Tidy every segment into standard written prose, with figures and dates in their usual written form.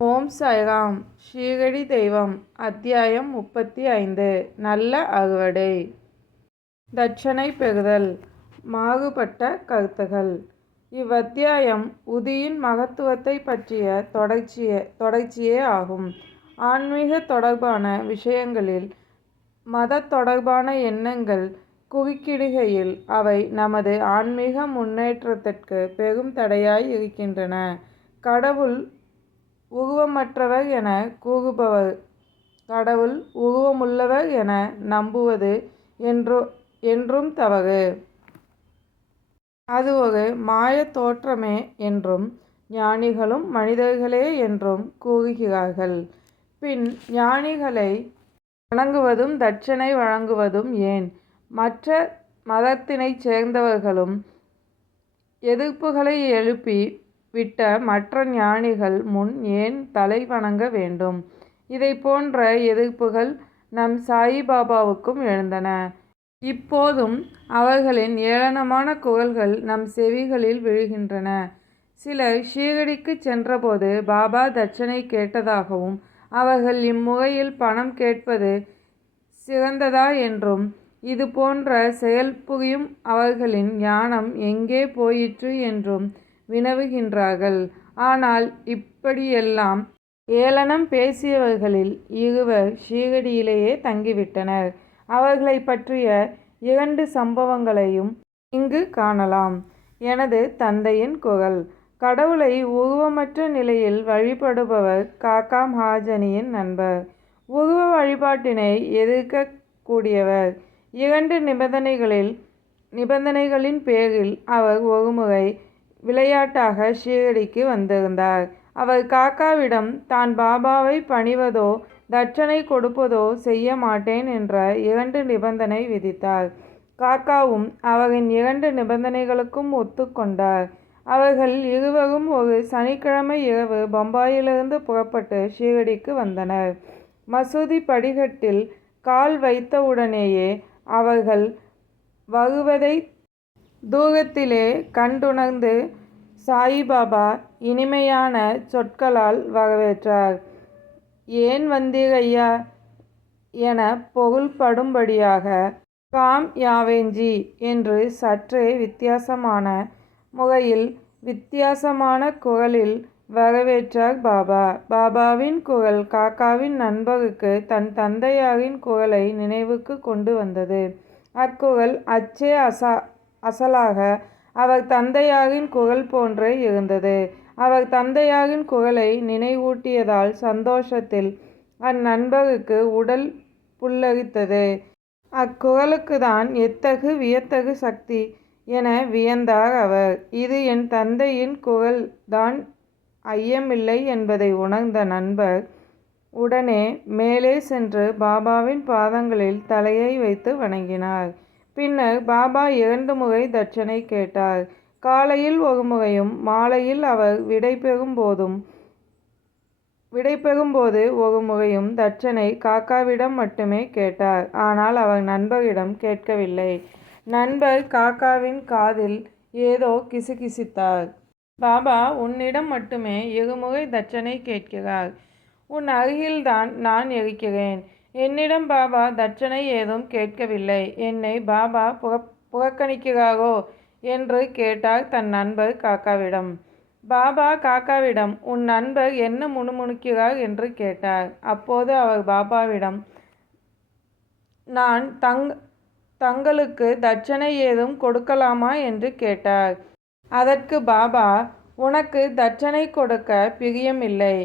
ஓம் சாய்ராம். ஸ்ரீகடி தெய்வம். அத்தியாயம் 35. நல்ல அறுவடை. தட்சணை பெறுதல். மாறுபட்ட கருத்துகள். இவ்வத்தியாயம் உதியின் மகத்துவத்தை பற்றிய தொடர்ச்சியே ஆகும். ஆன்மீக தொடர்பான விஷயங்களில் மத தொடர்பான எண்ணங்கள் குறுக்கிடுகையில் அவை நமது ஆன்மீக முன்னேற்றத்திற்கு பெரும் தடையாய் இருக்கின்றன. கடவுள் உருவமற்றவர் என கூறுபவர் கடவுள் உருவமுள்ளவர் என நம்புவது என்றும் தவறு. அது ஒரு மாயத் தோற்றமே என்றும் ஞானிகளும் மனிதர்களே என்றும் கூறுகிறார்கள். பின் ஞானிகளை வணங்குவதும் தட்சணை வழங்குவதும் ஏன்? மற்ற மதத்தினைச் சேர்ந்தவர்களும் எதிர்ப்புகளை எழுப்பி விட்ட மற்ற ஞானிகள் முன் ஏன் தலை வணங்க வேண்டும்? இதை போன்ற எதிர்ப்புகள் நம் சாயிபாபாவுக்கும் எழுந்தன. இப்போதும் அவர்களின் ஏளனமான குரல்கள் நம் செவிகளில் விழுகின்றன. சிலர் ஷீரடிக்கு சென்றபோது பாபா தட்சணை கேட்டதாகவும் அவர்கள் இம்முறையில் பணம் கேட்பது சிறந்ததா என்றும் இது போன்ற செயல் புரியும் அவர்களின் ஞானம் எங்கே போயிற்று என்றும் வினவுகின்றார்கள். ஆனால் இப்படியெல்லாம் ஏளனம் பேசியவர்களில் இருவர் ஷீரடியிலேயே தங்கிவிட்டனர். அவர்களை பற்றிய 2 சம்பவங்களையும் இங்கு காணலாம். எனது தந்தையின் குரல். கடவுளை உருவமற்ற நிலையில் வழிபடுபவர் காக்கா மகாஜனியின் நண்பர். உருவ வழிபாட்டினை எதிர்க்கக்கூடியவர். 2 நிபந்தனைகளின் பேரில் அவர் ஒருமுறை விளையாட்டாக ஷீரடிக்கு வந்திருந்தார். அவர் காக்காவிடம் தான் பாபாவை பணிவதோ தட்சணை கொடுப்பதோ செய்ய மாட்டேன் என்ற 2 நிபந்தனை விதித்தார். காக்காவும் அவரின் 2 நிபந்தனைகளுக்கும் ஒத்துக்கொண்டார். அவர்கள் இருவரும் ஒரு சனிக்கிழமை இரவு பம்பாயிலிருந்து புறப்பட்டு ஷீரடிக்கு வந்தனர். மசூதி படிக்கட்டில் கால் வைத்தவுடனேயே அவர்கள் வருவதை தூரத்திலே கண்டுணர்ந்து சாயிபாபா இனிமையான சொற்களால் வரவேற்றார். ஏன் வந்தீர் ஐயா என பொருள்படும்படியாக காம் யாவேஞ்சி என்று சற்றே வித்தியாசமான முறையில் வித்தியாசமான குரலில் வரவேற்றார் பாபா. பாபாவின் குரல் காக்காவின் நண்பருக்கு தன் தந்தையாரின் குரலை நினைவுக்கு கொண்டு வந்தது. அக்குரல் அச்சே அசலாக அவர் தந்தையாரின் குரல் போன்றே இருந்தது. அவர் தந்தையாரின் குரலை நினைவூட்டியதால் சந்தோஷத்தில் அந்நண்பருக்கு உடல் புல்லரித்தது. அக்குரலுக்குதான் எத்தகு வியத்தகு சக்தி என வியந்தார் அவர். இது என் தந்தையின் குரல் தான், ஐயமில்லை என்பதை உணர்ந்த நண்பர் உடனே மேலே சென்று பாபாவின் பாதங்களில் தலையை வைத்து வணங்கினார். பின்னர் பாபா 2 முறை தட்சணை கேட்டார். காலையில் ஒரு முறையும் மாலையில் அவர் விடைபெறும்போது ஒரு முறையும் தட்சணை காக்காவிடம் மட்டுமே கேட்டார். ஆனால் அவர் நண்பரிடம் கேட்கவில்லை. நண்பர் காக்காவின் காதில் ஏதோ கிசுகிசுத்தார். பாபா உன்னிடம் மட்டுமே 2 முறை தட்சணை கேட்கிறார். உன் அருகில்தான் நான் இருக்கிறேன். என்னிடம் பாபா தட்சணை ஏதும் கேட்கவில்லை. என்னை பாபா புறக்கணிக்கிறாரோ என்று கேட்டார் தன் நண்பர் காக்காவிடம். பாபா காக்காவிடம் உன் நண்பர் என்ன முணுமுணுக்கிறார் என்று கேட்டார். அப்போது அவர் பாபாவிடம் நான் தங்களுக்கு தட்சணை ஏதும் கொடுக்கலாமா என்று கேட்டார். அதற்கு பாபா உனக்கு தட்சணை கொடுக்க பிரியமில்லை,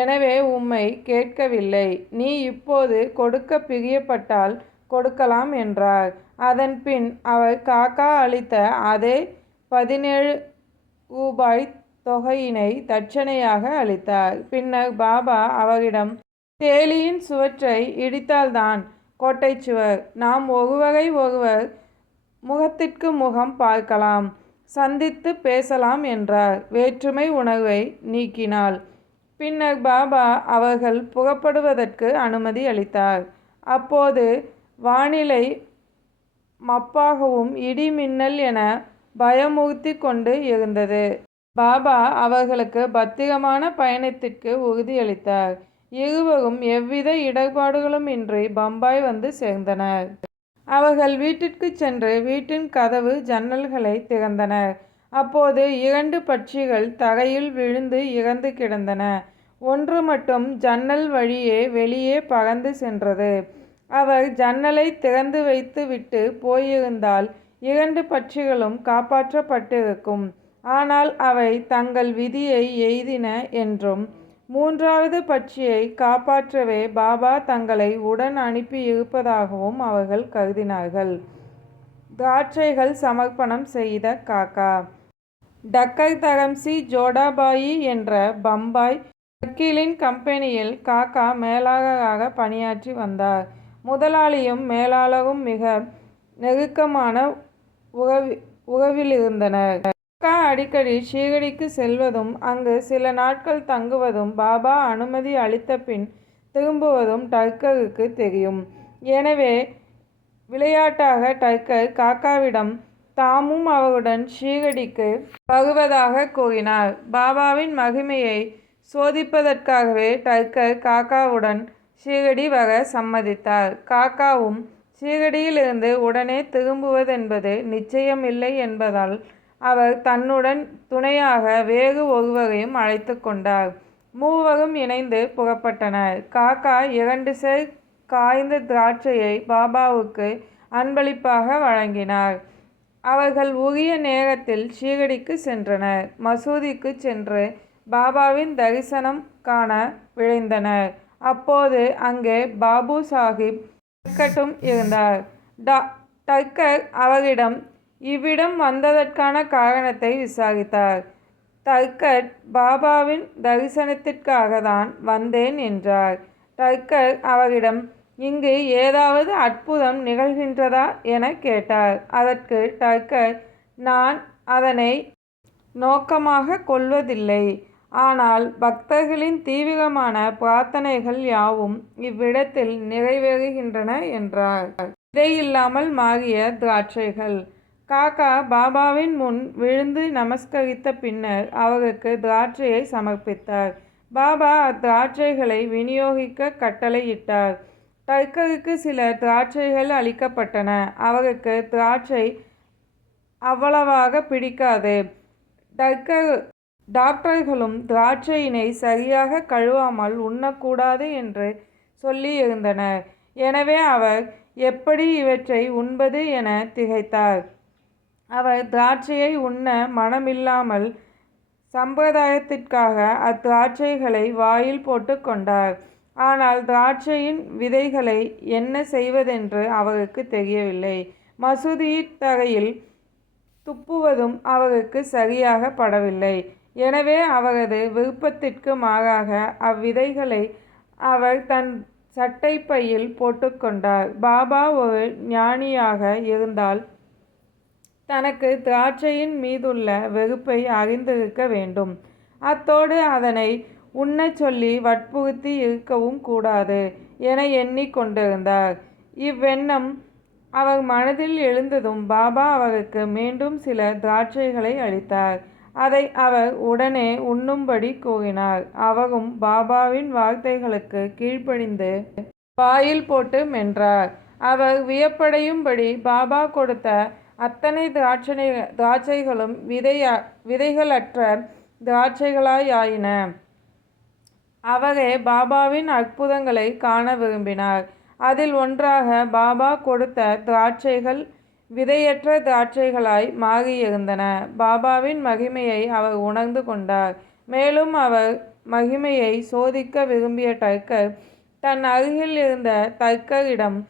எனவே உம்மை கேட்கவில்லை. நீ இப்போது கொடுக்க பிரியப்பட்டால் கொடுக்கலாம் என்றார். அதன் பின் அவர் காக்கா அளித்த அதே 17 ரூபாய் தொகையினை தட்சணையாக அளித்தார். பின்னர் பாபா அவரிடம் தேலியின் சுவற்றை இடித்தால்தான் கோட்டை சுவர். நாம் ஒருவரை ஒருவர் முகத்திற்கு முகம் பார்க்கலாம், சந்தித்து பேசலாம் என்றார். வேற்றுமை உணர்வை நீக்கினாள். பின்னர் பாபா அவர்கள் புறப்படுவதற்கு அனுமதி அளித்தார். அப்போது வானிலை மப்பாகவும் இடி மின்னல் என பயமுறுத்தி கொண்டு இருந்தது. பாபா அவர்களுக்கு பத்திரமான பயணத்திற்கு உறுதியளித்தார். இருவரும் எவ்வித இடர்பாடுகளும் இன்றி பம்பாய் வந்து சேர்ந்தனர். அவர்கள் வீட்டிற்கு சென்று வீட்டின் கதவு ஜன்னல்களை திறந்தனர். அப்போது 2 பட்சிகள் தரையில் விழுந்து இறந்து கிடந்தன. ஒன்று மட்டும் ஜன்னல் வழியே வெளியே பறந்து சென்றது. அவர் ஜன்னலை திறந்து வைத்து விட்டு போயிருந்தால் 2 பட்சிகளும் காப்பாற்றப்பட்டிருக்கும். ஆனால் அவை தங்கள் விதியை எய்தின என்றும் 3வது பட்சியை காப்பாற்றவே பாபா தங்களை உடன் அனுப்பியிருப்பதாகவும் அவர்கள் கருதினார்கள். திராட்சைகள் சமர்ப்பணம் செய்த காக்கா. டக்கர் தரம்சி ஜோடாபாயி என்ற பம்பாய் வக்கீலின் கம்பெனியில் காக்கா மேலாளராக பணியாற்றி வந்தார். முதலாளியும் மேலாளரும் மிக நெருக்கமான உறவிலிருந்தனர். காக்கா அடிக்கடி ஷீரடிக்கு செல்வதும் அங்கு சில நாட்கள் தங்குவதும் பாபா அனுமதி அளித்த பின் திரும்புவதும் டக்கருக்கு தெரியும். எனவே விளையாட்டாக டக்கர் காக்காவிடம் தாமும் அவருடன் ஷீரடிக்கு வருவதாக கூறினார். பாபாவின் மகிமையை சோதிப்பதற்காகவே டக்கர் காக்காவுடன் ஷீரடி வர சம்மதித்தார். காக்காவும் ஷீரடியிலிருந்து உடனே திரும்புவதென்பது நிச்சயமில்லை என்பதால் அவர் தன்னுடன் துணையாக வேறு ஒருவரையும் அழைத்து கொண்டார். மூவரும் இணைந்து புறப்பட்டனர். காக்கா 2 சேர் காய்ந்த திராட்சையை பாபாவுக்கு அன்பளிப்பாக வழங்கினார். அவர்கள் உரிய நேரத்தில் ஷீரடிக்கு சென்றனர். மசூதிக்கு சென்று பாபாவின் தரிசனம் காண விழைந்தனர். அப்போது அங்கே பாபு சாஹிப் டக்கட்டும் இருந்தார். டக்கர் அவரிடம் இவ்விடம் வந்ததற்கான காரணத்தை விசாரித்தார். டக்கர் பாபாவின் தரிசனத்திற்காக தான் வந்தேன் என்றார். டக்கர் அவரிடம் இங்கு ஏதாவது அற்புதம் நிகழ்கின்றதா என கேட்டார். அதற்கு டக்கர் நான் அதனை நோக்கமாக கொள்வதில்லை. ஆனால் பக்தர்களின் தீவிரமான பிரார்த்தனைகள் யாவும் இவ்விடத்தில் நிறைவேறுகின்றன என்றார். விதையில்லாமல் மாறிய திராட்சைகள். காக்கா பாபாவின் முன் விழுந்து நமஸ்கரித்த பின்னர் அவருக்கு திராட்சையை சமர்ப்பித்தார். பாபா அத்திராட்சைகளை விநியோகிக்க கட்டளையிட்டார். டக்கருக்கு சில திராட்சைகள் அளிக்கப்பட்டன. அவருக்கு திராட்சை அவ்வளவாக பிடிக்காது. டாக்டர்களும் திராட்சையினை சரியாக கழுவாமல் உண்ணக்கூடாது என்று சொல்லியிருந்தனர். எனவே அவர் எப்படி இவற்றை உண்பது என திகைத்தார். அவர் திராட்சையை உண்ண மனமில்லாமல் சம்பிரதாயத்திற்காக அத்திராட்சைகளை வாயில் போட்டு கொண்டார். ஆனால் திராட்சையின் விதைகளை என்ன செய்வதென்று அவருக்கு தெரியவில்லை. மசூதியின் தரையில் துப்புவதும் அவருக்கு சரியாக படவில்லை. எனவே அவரது விருப்பத்திற்கு மாறாக அவ்விதைகளை அவர் தன் சட்டை பையில் போட்டுக்கொண்டார். பாபா ஒரு ஞானியாக இருந்தால் தனக்கு திராட்சையின் மீதுள்ள வெறுப்பை அறிந்திருக்க வேண்டும். அத்தோடு அதனை உண்ணச் சொல்லி வற்புறுத்தி இருக்கவும் கூடாது என எண்ணிக்கொண்டிருந்தார். இவ்வெண்ணம் அவர் மனதில் எழுந்ததும் பாபா அவருக்கு மீண்டும் சில திராட்சைகளை அளித்தார். அதை அவர் உடனே உண்ணும்படி கூறினார். அவரும் பாபாவின் வார்த்தைகளுக்கு கீழ்ப்படிந்து வாயில் போட்டு மென்றார். அவர் வியப்படையும்படி பாபா கொடுத்த அத்தனை திராட்சைகளும் விதைகளற்ற திராட்சைகளாயின. அவரே பாபாவின் அற்புதங்களை காண விரும்பினார். அதில் ஒன்றாக பாபா கொடுத்த திராட்சைகள் விதையற்ற திராட்சைகளாய் மாறியிருந்தன. பாபாவின் மகிமையை அவர் உணர்ந்து கொண்டார். மேலும் அவர் மகிமையை சோதிக்க விரும்பிய டக்கர் தன் அருகில் இருந்த டக்கரிடம்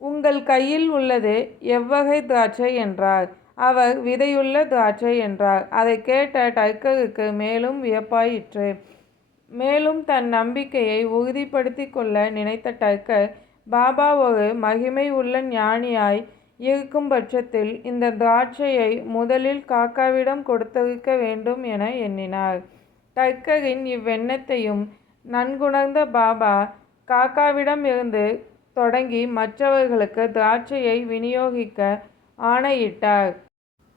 உங்கள் கையில் உள்ளது எவ்வகை திராட்சை என்றார். அவர் விதையுள்ள திராட்சை என்றார். அதை கேட்ட டக்கருக்கு மேலும் வியப்பாயிற்று. மேலும் தன் நம்பிக்கையை உறுதிப்படுத்தி கொள்ள நினைத்த டக்கர் பாபா ஒரு மகிமை உள்ள ஞானியாய் இருக்கும் பட்சத்தில் இந்த திராட்சையை முதலில் காக்காவிடம் கொடுத்திருக்க வேண்டும் என எண்ணினார். டக்கரின் இவ்வெண்ணத்தையும் நன்குணர்ந்த பாபா காக்காவிடம் இருந்து தொடங்கி மற்றவர்களுக்கு திராட்சையை விநியோகிக்க ஆணையிட்டார்.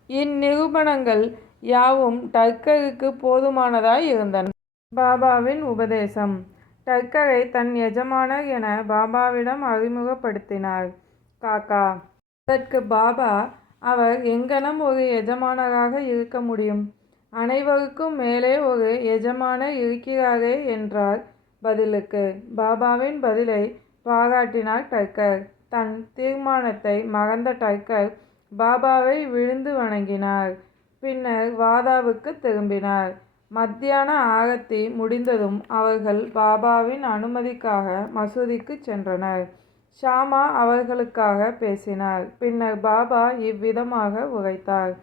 இந்நிரூபணங்கள் யாவும் டக்கருக்கு போதுமானதாய் இருந்தன. பாபாவின் உபதேசம். டக்கரை தன் எஜமானர் என பாபாவிடம் அறிமுகப்படுத்தினார் காக்கா. அதற்கு பாபா, அவர் எங்கனம் ஒரு எஜமானராக இருக்க முடியும்? அனைவருக்கும் மேலே ஒரு எஜமானர் இருக்கிறாரே என்றார். பதிலுக்கு பாபாவின் பதிலை பாராட்டினார் டக்கர். தன் தீர்மானத்தை மறந்த டக்கர் பாபாவை விழுந்து வணங்கினார். பின்னர் வாதாவுக்கு திரும்பினார். மத்தியான ஆரத்தி முடிந்ததும் அவர்கள் பாபாவின் அனுமதிக்காக மசூதிக்கு சென்றனர். ஷாமா அவர்களுக்காக பேசினார். பின்னர் பாபா இவ்விதமாக உரைத்தார்.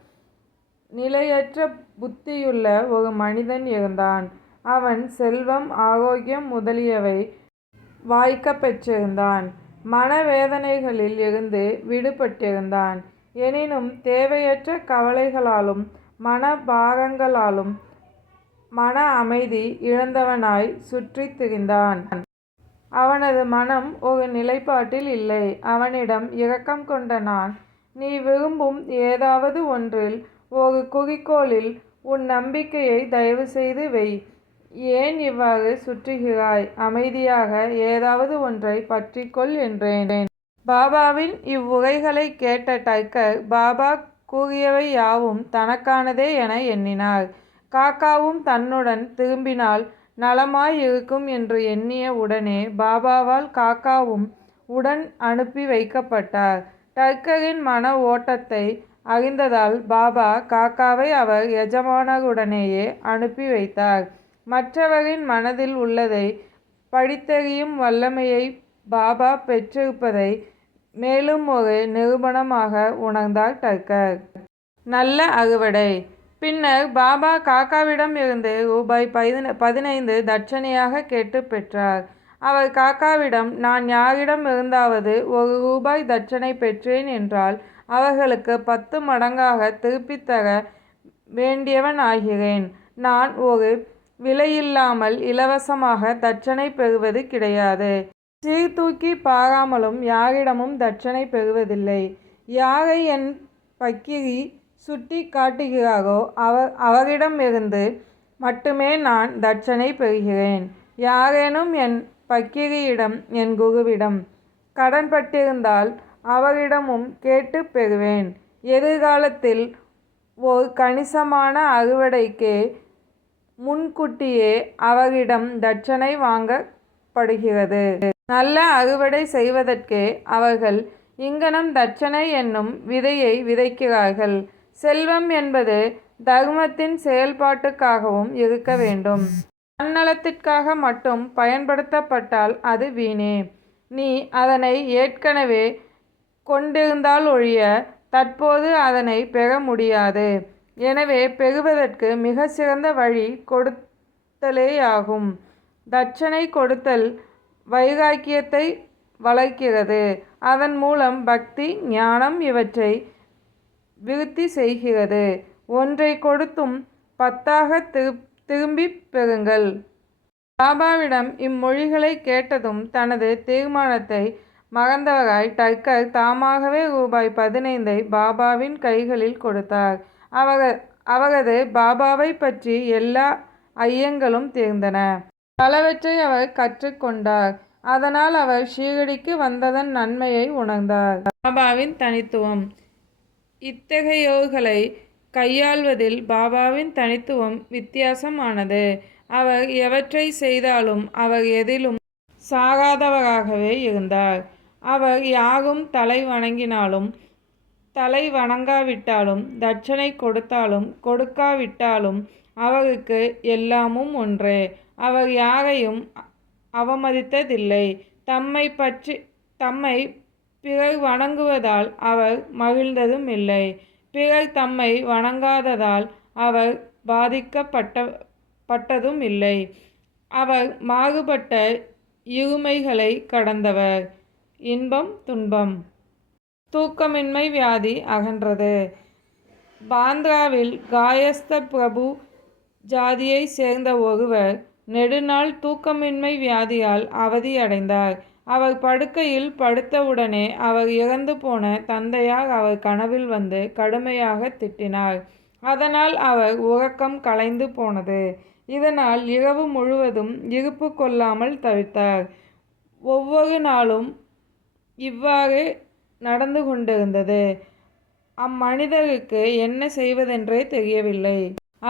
நிலையற்ற புத்தியுள்ள ஒரு மனிதன் இருந்தான். அவன் செல்வம், ஆரோக்கியம் முதலியவை வாய்க்கப் பெற்றிருந்தான். மனவேதனைகளில் இருந்து விடுபட்டிருந்தான். எனினும் தேவையற்ற கவலைகளாலும் மனபாரங்களாலும் மன அமைதி இழந்தவனாய் சுற்றித் திரிந்தான். அவனது மனம் ஒரு நிலைப்பாட்டில் இல்லை. அவனிடம் இரக்கம் கொண்ட நான், நீ விரும்பும் ஏதாவது ஒன்றில், ஒரு குறிக்கோளில் உன் நம்பிக்கையை தயவு செய்து வை. ஏன் இவ்வாறு சுற்றுகிறாய்? அமைதியாக ஏதாவது ஒன்றை பற்றிக்கொள் என்றேன். பாபாவின் இவ்வுரைகளை கேட்ட டக்கர் பாபா கூறியவை யாவும் தனக்கானதே என எண்ணினார். காக்காவும் தன்னுடன் திரும்பினால் நலமாய் இருக்கும் என்று எண்ணிய உடனே பாபாவால் காக்காவும் உடன் அனுப்பி வைக்கப்பட்டார். டக்கரின் மன ஓட்டத்தை அறிந்ததால் பாபா காக்காவை அவர் எஜமானருடனேயே அனுப்பி வைத்தார். மற்றவரின் மனதில் உள்ளதை படித்தறியும் வல்லமையை பாபா பெற்றிருப்பதை மேலும் ஒரு நிரூபணமாக உணர்ந்தார் டக்கர். நல்ல அறுவடை. பின்னர் பாபா காக்காவிடம் இருந்து ரூபாய் 15 தட்சணையாக கேட்டு பெற்றார். அவர் காக்காவிடம், நான் யாரிடம் இருந்தாவது ₹1 தட்சணை பெற்றேன் என்றால் அவர்களுக்கு 10 மடங்காக திருப்பித் தர வேண்டியவன் ஆகிறேன். நான் ஒரு விலையில்லாமல் இலவசமாக தட்சணை பெறுவது கிடையாது. சீர்தூக்கி பாராமலும் யாரிடமும் தட்சணை பெறுவதில்லை. யாரை என் பக்கிரி சுட்டி காட்டுகிறாரோ அவரிடமிருந்து மட்டுமே நான் தட்சணை பெறுகிறேன். யாரேனும் என் பக்கிரியிடம், என் குருவிடம் கடன்பட்டிருந்தால் அவரிடமும் கேட்டு பெறுவேன். எதிர்காலத்தில் ஒரு கணிசமான அறுவடைக்கு முன்கூட்டியே அவரிடம் தட்சணை வாங்கப்படுகிறது. நல்ல அறுவடை செய்வதற்கே அவர்கள் இங்ஙனம் தட்சணை என்னும் விதையை விதைக்கிறார்கள். செல்வம் என்பது தர்மத்தின் செயல்பாட்டுக்காகவும் இருக்க வேண்டும். தன்னலத்திற்காக மட்டும் பயன்படுத்தப்பட்டால் அது வீணே. நீ அதனை ஏற்கனவே கொண்டிருந்தால் ஒழிய தற்போது அதனை பெற முடியாது. எனவே பெறுவதற்கு மிக சிறந்த வழி கொடுத்தலேயாகும். தட்சணை கொடுத்தல் வைராக்கியத்தை வளர்க்கிறது. அதன் மூலம் பக்தி, ஞானம் இவற்றை விருத்தி செய்கிறது. ஒன்றை கொடுத்தும் 10ஆக திரும்பிப் பெறுங்கள். பாபாவிடம் இம்மொழிகளை கேட்டதும் தனது தீர்மானத்தை மறந்தவராய் டக்கர் தாமாகவே ரூபாய் 15 பாபாவின் கைகளில் கொடுத்தார். அவரது பாபாவை பற்றி எல்லா ஐயங்களும் தீர்ந்தன. பலவற்றை அவர் கற்றுக்கொண்டார். அதனால் அவர் ஷீரடிக்கு வந்ததன் நன்மையை உணர்ந்தார். பாபாவின் தனித்துவம். இத்தகையோர்களை கையாள்வதில் பாபாவின் தனித்துவம் வித்தியாசமானது. அவர் எவற்றை செய்தாலும் அவர் எதிலும் சாகாதவராகவே இருந்தார். அவர் யாரும் தலை வணங்கினாலும் தலை வணங்காவிட்டாலும் தட்சணை கொடுத்தாலும் கொடுக்காவிட்டாலும் அவருக்கு எல்லாமும் ஒன்றே. அவர் யாரையும் அவமதித்ததில்லை. தம்மை பிறர் வணங்குவதால் அவர் மகிழ்ந்ததும் இல்லை. பிறர் தம்மை வணங்காததால் அவர் பாதிக்கப்பட்டதும் இல்லை. அவர் மாறுபட்ட இருமைகளை கடந்தவர். இன்பம், துன்பம். தூக்கமின்மை வியாதி அகன்றது. பாந்திராவில் காயஸ்த பிரபு ஜாதியை சேர்ந்த ஒருவர் நெடுநாள் தூக்கமின்மை வியாதியால் அவதியடைந்தார். அவர் படுக்கையில் படுத்தவுடனே அவர் இறந்து போன தந்தையார் அவர் கனவில் வந்து கடுமையாக திட்டினார். அதனால் அவர் உறக்கம் கலைந்து போனது. இதனால் இரவு முழுவதும் இருப்பு கொள்ளாமல் தவித்தார். ஒவ்வொரு நாளும் இவ்வாறு நடந்து கொண்டிருந்தது. அம்மனிதருக்கு என்ன செய்வதென்றே தெரியவில்லை.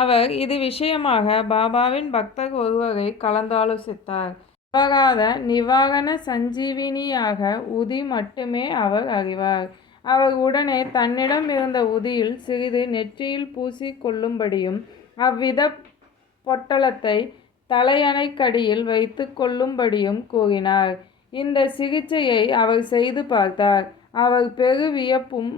அவர் இது விஷயமாக பாபாவின் பக்தர் ஒருவரை கலந்தாலோசித்தார். அவராத நிவாரண சஞ்சீவினியாக உதி மட்டுமே அவர் அறிவார். அவர் உடனே தன்னிடம் இருந்த உதியில் சிறிது நெற்றியில் பூசி கொள்ளும்படியும் அவ்வித பொட்டலத்தை தலையணைக்கடியில் வைத்து கொள்ளும்படியும் கூறினார். இந்த சிகிச்சையை அவர் செய்து பார்த்தார். அவர் பெரு வியப்பும்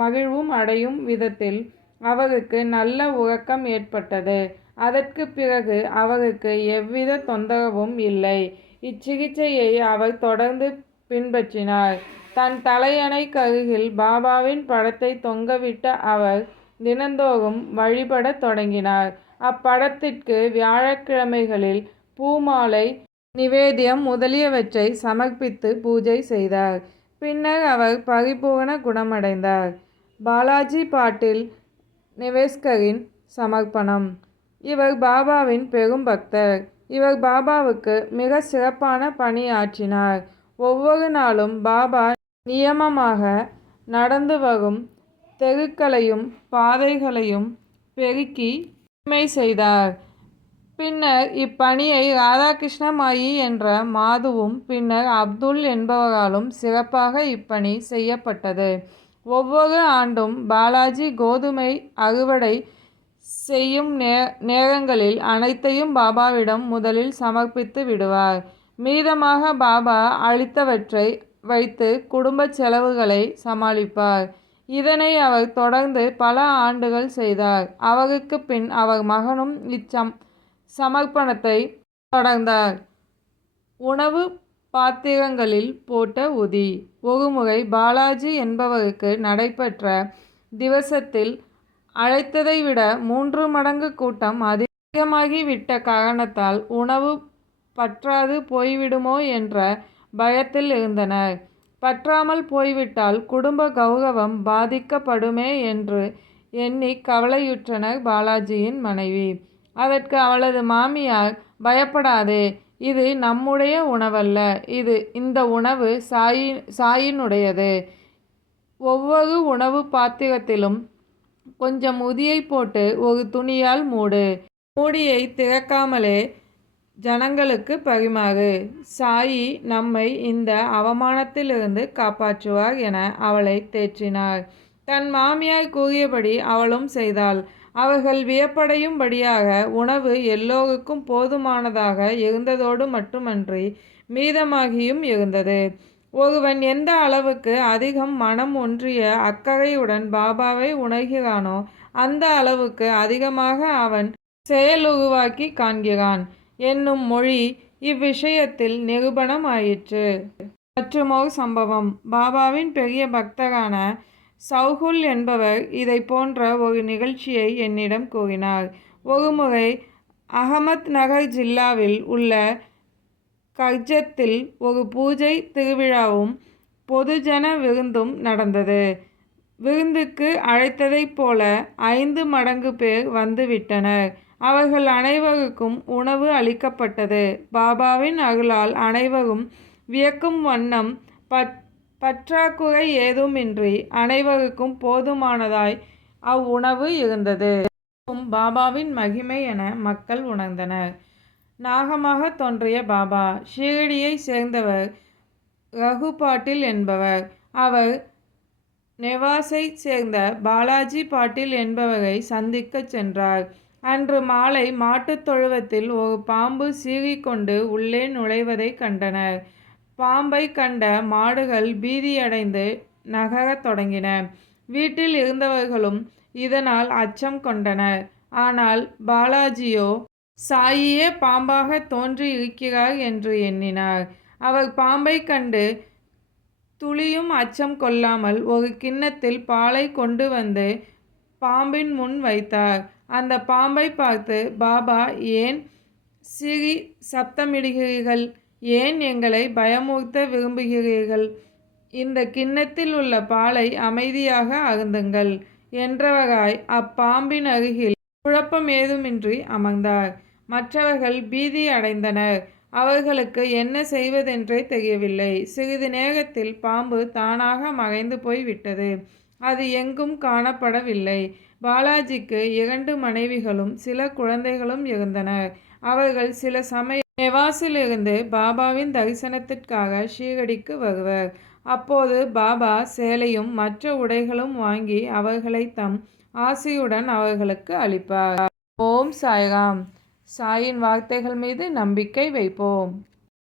மகிழ்வும் அடையும் விதத்தில் அவருக்கு நல்ல உறக்கம் ஏற்பட்டது. அதற்கு பிறகு அவருக்கு எவ்வித தொந்தரவும் இல்லை. இச்சிகிச்சையை அவர் தொடர்ந்து பின்பற்றினார். தன் தலையணைக்கருகில் பாபாவின் படத்தை தொங்கவிட்ட அவர் தினந்தோறும் வழிபடத் தொடங்கினார். அப்படத்திற்கு வியாழக்கிழமைகளில் பூமாலை, நிவேத்தியம் முதலியவற்றை சமர்ப்பித்து பூஜை செய்தார். பின்னர் அவர் பரிபூரண குணமடைந்தார். பாலாஜி பாட்டீல் நெவேஸ்கரின் சமர்ப்பணம். இவர் பாபாவின் பெரும் பக்தர். இவர் பாபாவுக்கு மிக சிறப்பான பணி ஆற்றினார். ஒவ்வொரு நாளும் பாபா நியமமாக நடந்து வரும் தெருக்களையும் பாதைகளையும் பெருக்கி தூய்மை செய்தார். பின்னர் இப்பணியை ராதாகிருஷ்ண மாயி என்ற மாதுவும் பின்னர் அப்துல் என்பவராலும் சிறப்பாக இப்பணி செய்யப்பட்டது. ஒவ்வொரு ஆண்டும் பாலாஜி கோதுமை அறுவடை செய்யும் நேரங்களில் அனைத்தையும் பாபாவிடம் முதலில் சமர்ப்பித்து விடுவார். மீதமாக பாபா அளித்தவற்றை வைத்து குடும்ப செலவுகளை சமாளிப்பார். இதனை அவர் தொடர்ந்து பல ஆண்டுகள் செய்தார். அவருக்கு பின் அவர் மகனும் சமர்ப்பணத்தை தொடர்ந்தார். உணவு பாத்திரங்களில் போட்ட உதி. ஒருமுறை பாலாஜி என்பவருக்கு நடைபெற்ற திவசத்தில் அழைத்ததை விட 3 மடங்கு கூட்டம் அதிகமாகிவிட்ட காரணத்தால் உணவு பற்றாது போய்விடுமோ என்ற பயத்தில் இருந்தனர். பற்றாமல் போய்விட்டால் குடும்ப கௌரவம் பாதிக்கப்படுமே என்று எண்ணி கவலையுற்றனர் பாலாஜியின் மனைவி. அதற்கு அவளது மாமியார், பயப்படாதே, இது நம்முடைய உணவல்ல, இந்த உணவு சாயினுடையது. ஒவ்வொரு உணவு பாத்திரத்திலும் கொஞ்சம் உதியை போட்டு ஒரு துணியால் மூடு. மூடியை திறக்காமலே ஜனங்களுக்கு பரிமாறு. சாயி நம்மை இந்த அவமானத்திலிருந்து காப்பாற்றுவார் என அவளை தேற்றினார். தன் மாமியார் கூறியபடி அவளும் செய்தாள். அவர்கள் வியப்படையும்படியாக உணவு எல்லோருக்கும் போதுமானதாக இருந்ததோடு மட்டுமன்றி மீதமாகியும் இருந்தது. ஒருவன் எந்த அளவுக்கு அதிகம் மனம் ஒன்றிய அக்கறையுடன் பாபாவை உணர்கிறானோ அந்த அளவுக்கு அதிகமாக அவன் செயலுருவாக்கி காண்கிறான் என்னும் மொழி இவ்விஷயத்தில் நிரூபணம் ஆயிற்று. மற்றுமோர் சம்பவம். பாபாவின் பெரிய பக்தரான சௌகுல் என்பவர் இதை போன்ற ஒரு நிகழ்ச்சியை என்னிடம் கூறினார். ஒருமுறை அகமத் நகர் ஜில்லாவில் உள்ள கர்ஜத்தில் ஒரு பூஜை திருவிழாவும் பொதுஜன விருந்தும் நடந்தது. விருந்துக்கு அழைத்ததைப் போல 5 மடங்கு பேர் வந்துவிட்டனர். அவர்கள் அனைவருக்கும் உணவு அளிக்கப்பட்டது. பாபாவின் அருளால் அனைவரும் வியக்கும் வண்ணம் பற்றாக்குறை ஏதுமின்றி அனைவருக்கும் போதுமானதாய் அவ்வுணவு இருந்தது. பாபாவின் மகிமை என மக்கள் உணர்ந்தனர். நாகமாக தோன்றிய பாபா. ஷீரடியை சேர்ந்தவர் ரகு பாட்டீல் என்பவர். அவர் நெவாஸை சேர்ந்த பாலாஜி பாட்டீல் என்பவரை சந்திக்கச் சென்றார். அன்று மாலை மாட்டுத் தொழுவத்தில் ஒரு பாம்பு சீறிக்கொண்டு உள்ளே நுழைவதை கண்டனர். பாம்பை கண்ட மாடுகள் பீதியடைந்து நகரத் தொடங்கின. வீட்டில் இருந்தவர்களும் இதனால் அச்சம் கொண்டனர். ஆனால் பாலாஜியோ சாயியே பாம்பாக தோன்றி இருக்கிறார் என்று எண்ணினார். அவர் பாம்பை கண்டு துளியும் அச்சம் கொள்ளாமல் ஒரு கிண்ணத்தில் பாலை கொண்டு வந்து பாம்பின் முன் வைத்தார். அந்த பாம்பை பார்த்து, பாபா, ஏன் சப்தமிடுகிறீர்கள்? ஏன் எங்களை பயமுறுத்த விரும்புகிறீர்கள்? இந்த கிண்ணத்தில் உள்ள பாலை அமைதியாக அருந்துங்கள். என்றவராய் அப்பாம்பின் அருகில் குழப்பம் ஏதுமின்றி அமர்ந்தார். மற்றவர்கள் பீதி அடைந்தனர். அவர்களுக்கு என்ன செய்வதென்றே தெரியவில்லை. சிறிது நேரத்தில் பாம்பு தானாக மறைந்து போய் விட்டது. அது எங்கும் காணப்படவில்லை. பாலாஜிக்கு 2 மனைவிகளும் சில குழந்தைகளும் இருந்தனர். அவர்கள் சில சமயம் மெவாசிலிருந்து பாபாவின் தரிசனத்திற்காக ஷீரடிக்கு வருவர். அப்போது பாபா சேலையும் மற்ற உடைகளும் வாங்கி அவர்களை தம் ஆசியுடன் அவர்களுக்கு அளிப்பார். ஓம் சாய்ராம். சாயின் வார்த்தைகள் மீது நம்பிக்கை வைப்போம்.